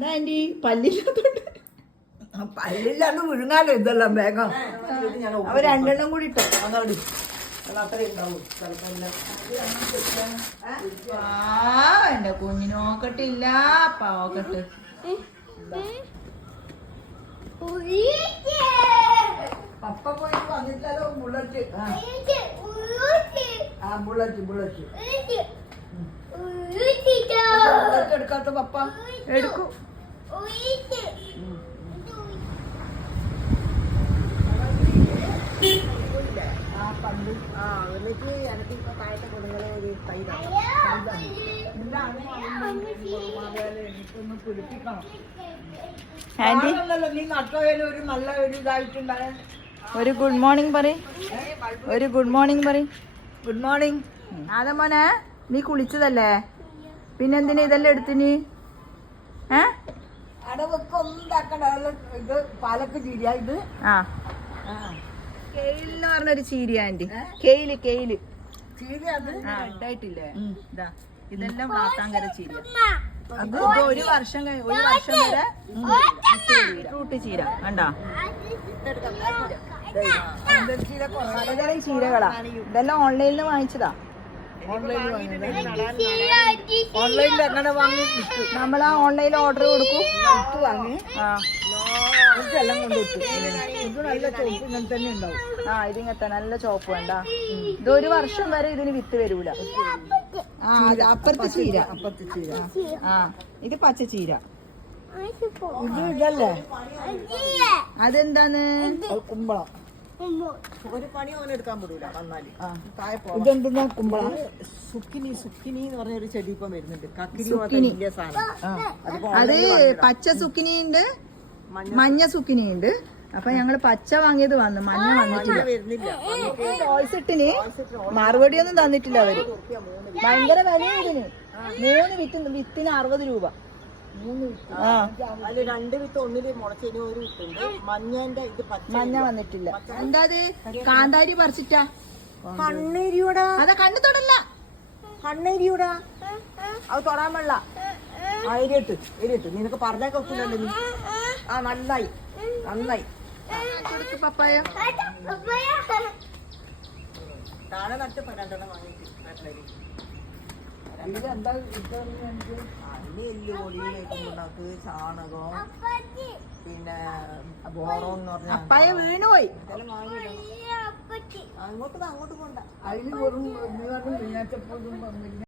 എന്താ ആന്റി പല്ലില്ലാത്തോണ്ട്? പല്ലില്ലാണ്ട് വിഴുങ്ങാലോ ഇതെല്ലാം വേഗം. അവർ രണ്ടെണ്ണം കൂടി ഇട്ടോ അതോട് എന്റെ കുഞ്ഞിന് നോക്കട്ടില്ല പോക്കട്ട്. പപ്പ പോയി വന്നിട്ടല്ലോ ബുള്ളറ്റ്. ബുള്ളറ്റ് ബുള്ളറ്റ് എടുക്കാത്ത പപ്പ എടുക്കൂ. നീ നട്ടോയാലും ഒരു നല്ല ഒരു ഇതായിട്ടുണ്ടായ. ഒരു ഗുഡ് മോർണിംഗ് പറ. ഒരു ഗുഡ് മോർണിംഗ് പറ. Good morning. അതെ മോനെ, നീ കുളിച്ചതല്ലേ, പിന്നെന്തിനാ ഇതെല്ലാം എടുത്തിന്? അടവൊന്നും ഇതാക്കണ്ട. ഇത് പാലക്ക് ചീരിയ ഇത്. കെയിലെന്ന് പറഞ്ഞൊരു ചീര ആന്റി. കെയില് കെയില് ചീര അത് റെഡായിട്ടില്ലേ? ഇതാ ഇതെല്ലാം വാത്താങ്കര ചീര. അത് ഒരു വർഷം വരെ ഫ്രൂട്ട് ചീര കണ്ടാ. ചീരകളാ ഇതെല്ലാം ഓൺലൈനിൽ നിന്ന് വാങ്ങിച്ചതാ. ഓൺലൈനിൽ എങ്ങനെ വാങ്ങി നമ്മളാ ഓൺലൈനിൽ ഓർഡർ കൊടുക്കും, വാങ്ങി എല്ലാം കൊണ്ടുപോയി. ഇത് നല്ല ചോപ്പ് ഇങ്ങനെ തന്നെ ഉണ്ടാവും. ഇതിങ്ങനത്തെ നല്ല ചോപ്പ് വേണ്ട. ഇതൊരു വർഷം വരെ ഇതിന് വിത്ത് വരൂല. അപ്പുറത്തെ ചീര, അപ്പുറത്തെ ചീര. ഇത് പച്ച ചീര. ഇത് ഇതല്ലേ? അതെന്താന്ന്? കുമ്പളം. ഒരു പണി ഓൻ എടുക്കാൻ പറ്റൂല വന്നാല്. ഇതെന്താ കുമ്പളം? സുക്കിനി സുക്കിനി എന്ന് പറഞ്ഞൊരു ചെടി ഇപ്പം വരുന്നുണ്ട്. സുക്കിനി. സാധനം അത് പച്ച സുക്കിനി ഉണ്ട്, മഞ്ഞ സുക്കിനി ഉണ്ട്. അപ്പൊ ഞങ്ങള് പച്ച വാങ്ങിയത് വന്നു, മഞ്ഞ വന്നിട്ടില്ല. വരുന്നില്ല. വോയിസ് ഇട്ടിന് മറുപടി ഒന്നും തന്നിട്ടില്ല അവര്. ഭയങ്കര വില ഇതിന്. 3 വിത്തിന് 60 രൂപ. അതില് 2 വിത്ത് ഒന്നില് മുളച്ചതിന് ഒരു വിത്തുണ്ട്. മഞ്ഞന്റെ ഇത് മഞ്ഞ വന്നിട്ടില്ല. എന്താ അത്? കാന്താരി പറിച്ചിട്ടാ? കണ്ണേരിയോടാ. അതാ കണ്ണു തൊടല്ല. കണ്ണേരിയോടാ അത് തൊടാൻ വെള്ള. എരിട്ട് എരിട്ട് നിനക്ക് പറഞ്ഞാൽ കൊത്തില്ലല്ലോ നീ. നന്നായി നന്നായി. പപ്പായ താഴെ നട്ട് 2 വാങ്ങിയിട്ട് ഇതെന്താ? അതിന് എല്ല് പൊടി, കുമ്പുണ്ടാക്ക്, ചാണകം, പിന്നെ ബോറോ എന്ന് പറഞ്ഞ പപ്പായ വീണുപോയി. അങ്ങോട്ട് അങ്ങോട്ട് പോണ്ട. അതിന് വെറും